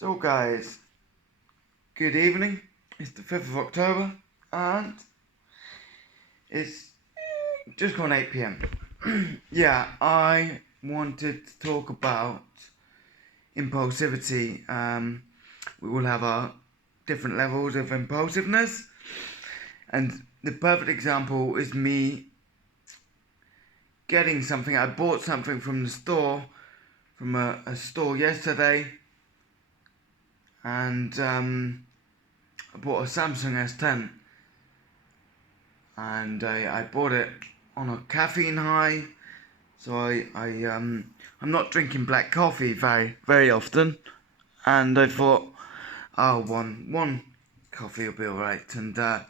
So guys, good evening. It's the 5th of October and it's just gone 8 p.m. Yeah, I wanted to talk about impulsivity. We all have our different levels of impulsiveness, and the perfect example is me getting something. I bought something from the store, from a store yesterday, and I bought a Samsung S10, and I bought it on a caffeine high. So I'm not drinking black coffee very often, and I thought, oh, one coffee will be alright. And I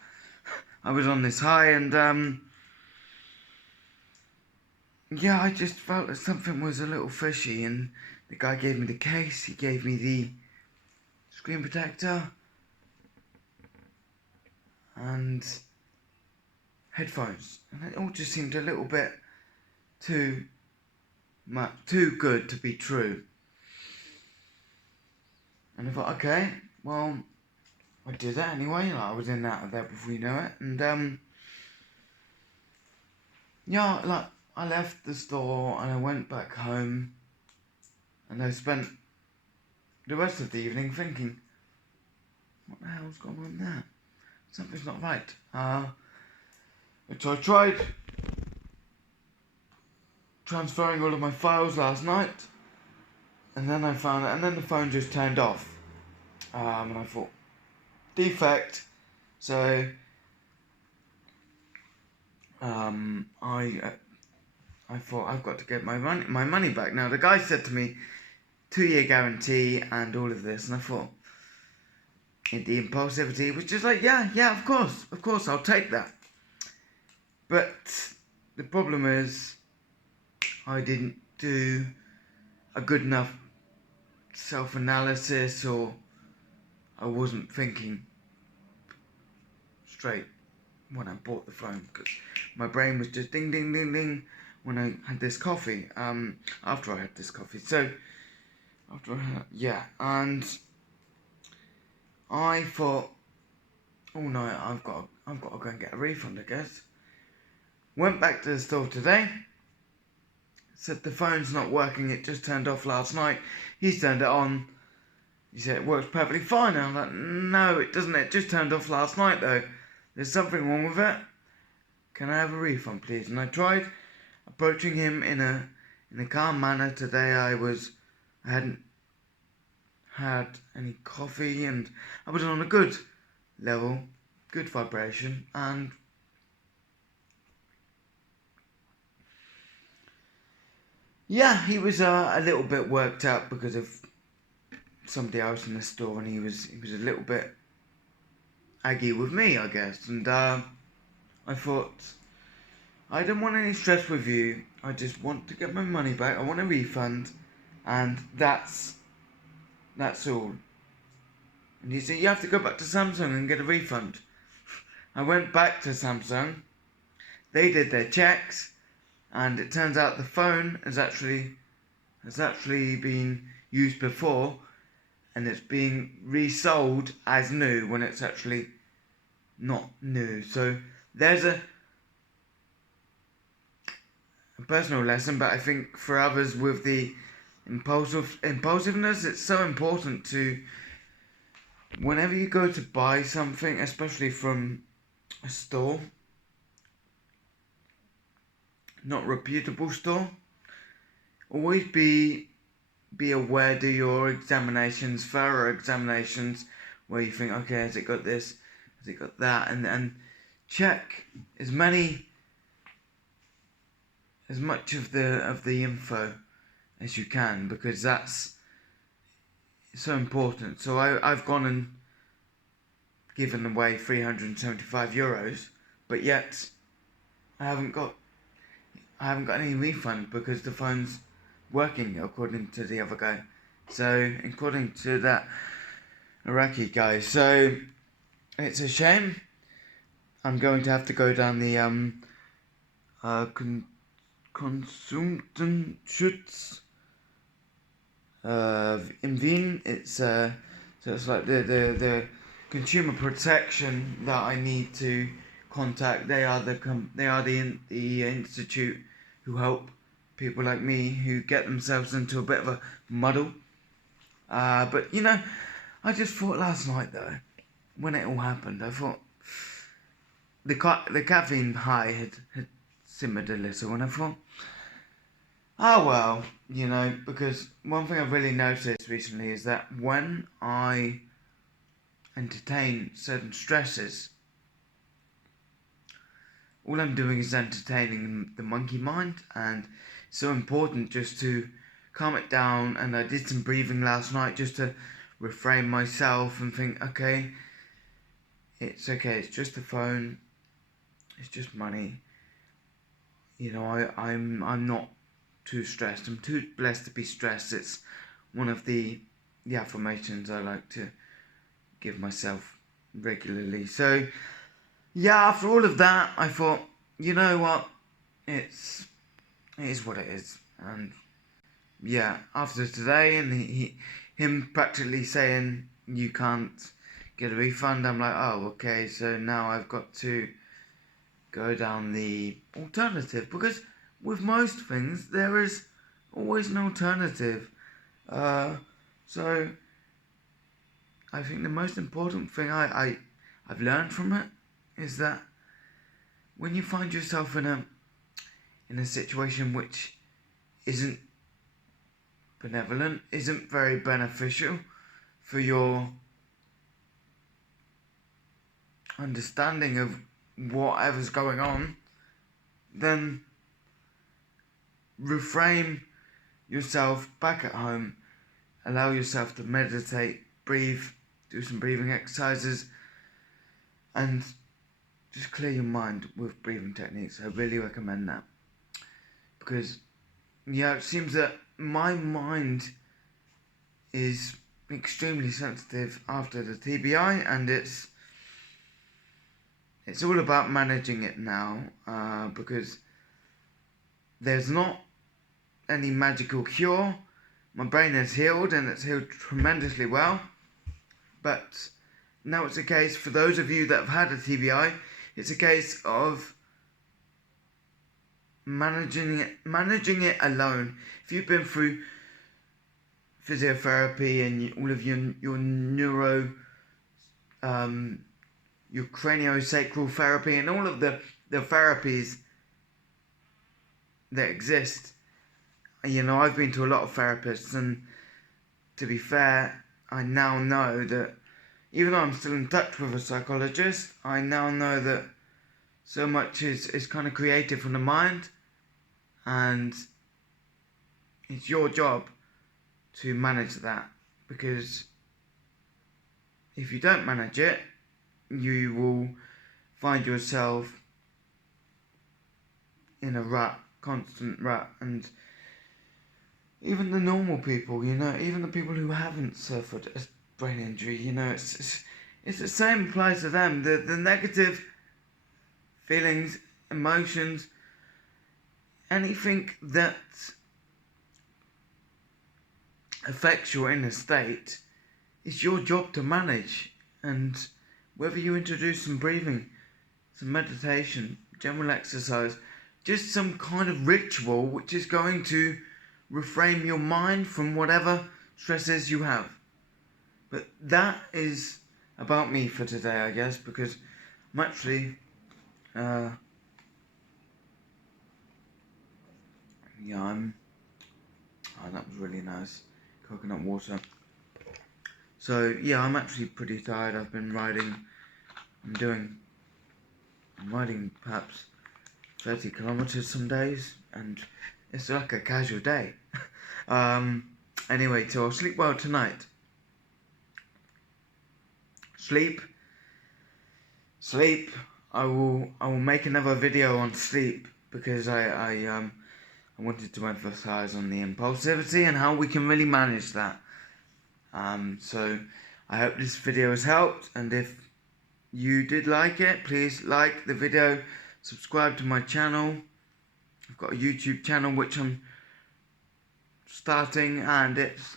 was on this high, and yeah, I just felt that something was a little fishy. And the guy gave me the case, he gave me the screen protector, and headphones, and it all just seemed a little bit too good to be true. And I thought, okay, well, I did that anyway. Like, I was in and out of there before you know it, and yeah, like I left the store and I went back home, and I spent the rest of the evening thinking, what the hell's going on there? Something's not right. So I tried transferring all of my files last night, and then I found it, and then the phone just turned off. And I thought, defect. So I thought I've got to get my money back. Now the guy said to me, 2-year guarantee and all of this, and I thought, the impulsivity was just like, yeah, of course, I'll take that. But the problem is, I didn't do a good enough self-analysis, or I wasn't thinking straight when I bought the phone, because my brain was just ding ding ding ding when I had this coffee. After I had this coffee, and I thought, oh no, I've got to go and get a refund, I guess. Went back to the store today. Said the phone's not working. It just turned off last night. He's turned it on. He said it works perfectly fine. And I'm like, no, it doesn't. It just turned off last night though. There's something wrong with it. Can I have a refund, please? And I tried approaching him in a calm manner today. I hadn't had any coffee, and I was on a good level, good vibration, and yeah, he was a little bit worked up because of somebody else in the store, and he was a little bit aggy with me, I guess. And I thought, I don't want any stress with you. I just want to get my money back. I want a refund, and that's all. And he said, you have to go back to Samsung and get a refund. I went back to Samsung. They did their checks, and it turns out the phone has actually been used before, and it's being resold as new when it's actually not new. So there's a personal lesson, but I think for others with the impulsiveness, it's so important to, whenever you go to buy something, especially from a store, not reputable store, always be aware, do your examinations, thorough examinations, where you think, okay, has it got this, has it got that, and check as much of the info as you can, because that's so important. So I've gone and given away €375, but yet I haven't got any refund because the phone's working, according to the other guy. So according to that Iraqi guy, so it's a shame. I'm going to have to go down the Konsumentenschutz in Wien. So it's like the consumer protection that I need to contact. They are the institute who help people like me who get themselves into a bit of a muddle. But I just thought last night though, when it all happened, I thought the caffeine high had simmered a little, and I thought, oh well, because one thing I've really noticed recently is that when I entertain certain stresses, all I'm doing is entertaining the monkey mind, and it's so important just to calm it down. And I did some breathing last night just to reframe myself and think, okay, it's just a phone, it's just money. I'm not too stressed. I'm too blessed to be stressed. It's one of the affirmations I like to give myself regularly. So yeah, after all of that, I thought, you know what, it is what it is. And yeah, after today and him practically saying you can't get a refund, I'm like, oh okay, so now I've got to go down the alternative, because with most things there is always an alternative. So I think the most important thing I've learned from it is that when you find yourself in a situation which isn't benevolent, isn't very beneficial for your understanding of whatever's going on, then reframe yourself back at home, allow yourself to meditate, breathe, do some breathing exercises, and just clear your mind with breathing techniques. I really recommend that, because it seems that my mind is extremely sensitive after the TBI, and it's all about managing it now, because there's not any magical cure. My brain is healed, and it's healed tremendously well. But now it's a case, for those of you that have had a TBI, it's a case of managing it alone. If you've been through physiotherapy and all of your neuro, your craniosacral therapy and all of the therapies that exist, I've been to a lot of therapists, and to be fair, I now know that even though I'm still in touch with a psychologist, I now know that so much is kind of created from the mind, and it's your job to manage that, because if you don't manage it, you will find yourself in a rut, constant rut. And even the normal people, even the people who haven't suffered a brain injury, it's the same applies to them. The negative feelings, emotions, anything that affects your inner state, it's your job to manage. And whether you introduce some breathing, some meditation, general exercise, just some kind of ritual which is going to reframe your mind from whatever stresses you have. But that is about me for today, I guess, because I'm actually that was really nice, coconut water. So yeah, I'm actually pretty tired. I've been riding, I'm riding perhaps 30 kilometers some days, and it's like a casual day. Anyway, so I'll sleep well tonight. Sleep. I will make another video on sleep, because I wanted to emphasize on the impulsivity and how we can really manage that. So I hope this video has helped, and if you did like it, please like the video, subscribe to my channel. I've got a YouTube channel which I'm starting, and it's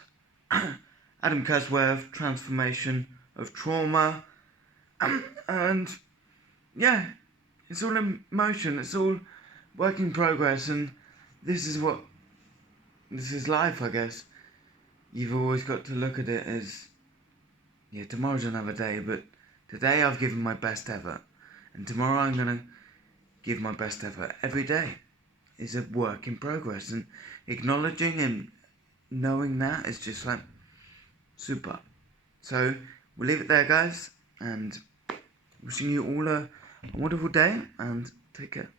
Adam Casworth, Transformation of Trauma, and yeah, it's all in motion. It's all work in progress, and this is life, I guess. You've always got to look at it as, yeah, tomorrow's another day, but today I've given my best ever, and tomorrow I'm gonna give my best ever. Every day is a work in progress, and acknowledging and knowing that is just like super. So we'll leave it there, guys, and wishing you all a wonderful day, and take care.